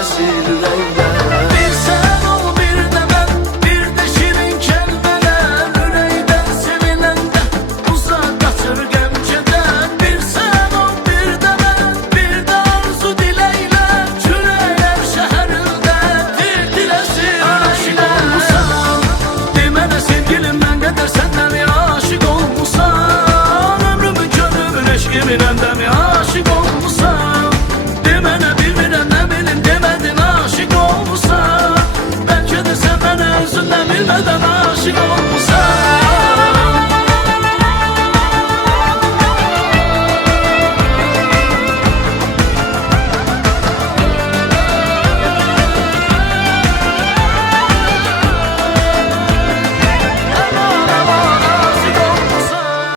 diləsin ürəklər. Bir sən ol, bir də mən, bir də şirin kəlmələr, ürəkdən seviləndə uzaq qaçır qəm-kədər. Bir sən ol, bir də mən, bir də arzu diləklər, kürəklər şəhərində diləsin ürəklər. Demənə sevgilim, mən qədər səndən aşiq olmusan, ömrümün könlümün eşqimin